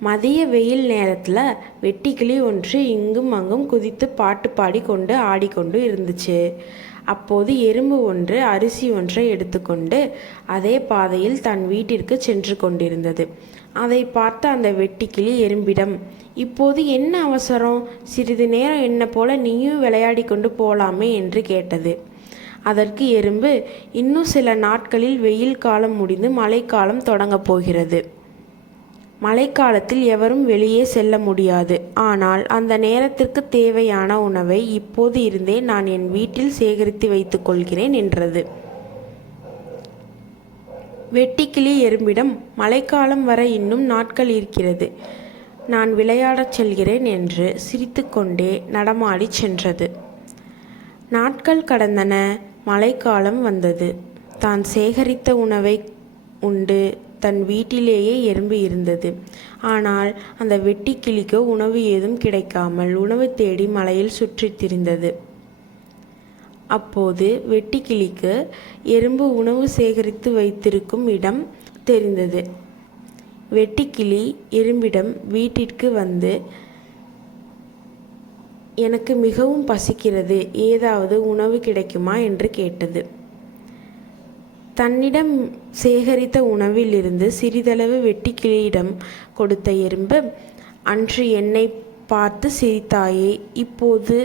மதிய வெயில் நேரத்தில் வெட்டுக்கிளி ஒன்று இங்கும் அங்கும் குதித்து பாட்டு பாடி கொண்டு ஆடிக்கொண்டு இருந்துச்சு. அப்போது எறும்பு ஒன்று அரிசி ஒன்றை எடுத்துக்கொண்டு அதே பாதையில் தன் வீட்டிற்கு சென்று கொண்டிருந்தது. அதை பார்த்த அந்த வெட்டுக்கிளி எறும்பிடம், இப்போது என்ன அவசரம்? சிறிது நேரம் என்ன போல நீயும் விளையாடி கொண்டு போலாமே என்று கேட்டது. அதற்கு எறும்பு, இன்னும் சில நாட்களில் வெயில் காலம் முடிந்து மழைக்காலம் தொடங்கப் போகிறது. மழைக்காலத்தில் எவரும் வெளியே செல்ல முடியாது. ஆனால் அந்த நேரத்திற்கு தேவையான உணவை இப்போது இருந்தே நான் என் வீட்டில் சேகரித்து வைத்துக் கொள்கிறேன் என்றது. வெட்டுக்கிளி எறும்பிடம், மழைக்காலம் வர இன்னும் நாட்கள் இருக்கிறது, நான் விளையாடச் செல்கிறேன் என்று சிரித்துக்கொண்டே நடமாடி சென்றது. நாட்கள் கடந்தன. மழைக்காலம் வந்தது. தான் சேகரித்த உணவை உண்டு தன் வீட்டிலேயே எறும்பு இருந்தது. ஆனால் அந்த வெட்டுக்கிளிக்கு உணவு ஏதும் கிடைக்காமல் உணவு தேடி மலையில் சுற்றித் திரிந்தது. அப்போது வெட்டுக்கிளிக்கு எறும்பு உணவு சேகரித்து வைத்திருக்கும் இடம் தெரிந்தது. வெட்டுக்கிளி எறும்பிடம் வீட்டிற்கு வந்து, எனக்கு மிகவும் பசிக்கிறது, ஏதாவது உணவு கிடைக்குமா என்று கேட்டது. தன்னிடம் சேகரித்த உணவிலிருந்து சிறிதளவு வெட்டுக்கிளியிடம் கொடுத்த எறும்பு, அன்று என்னை பார்த்து சிரித்தாயே, இப்போது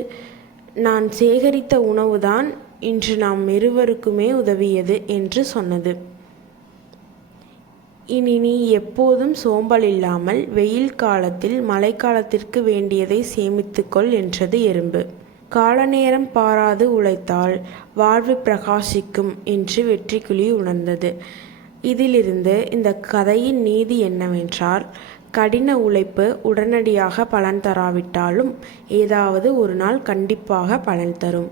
நான் சேகரித்த உணவுதான் இன்று நாம் இருவருக்குமே உதவியது என்று சொன்னது. இனி நீ எப்போதும் சோம்பல் இல்லாமல் வெயில் காலத்தில் மழைக்காலத்திற்கு வேண்டியதை சேமித்துக்கொள் என்றது எறும்பு. காலநேரம் பாராது உழைத்தால் வாழ்வு பிரகாசிக்கும் என்று வெட்டுக்கிளி உணர்ந்தது. இதிலிருந்து இந்த கதையின் நீதி என்னவென்றால், கடின உழைப்பு உடனடியாக பலன் தராவிட்டாலும் ஏதாவது ஒரு நாள் கண்டிப்பாக பலன் தரும்.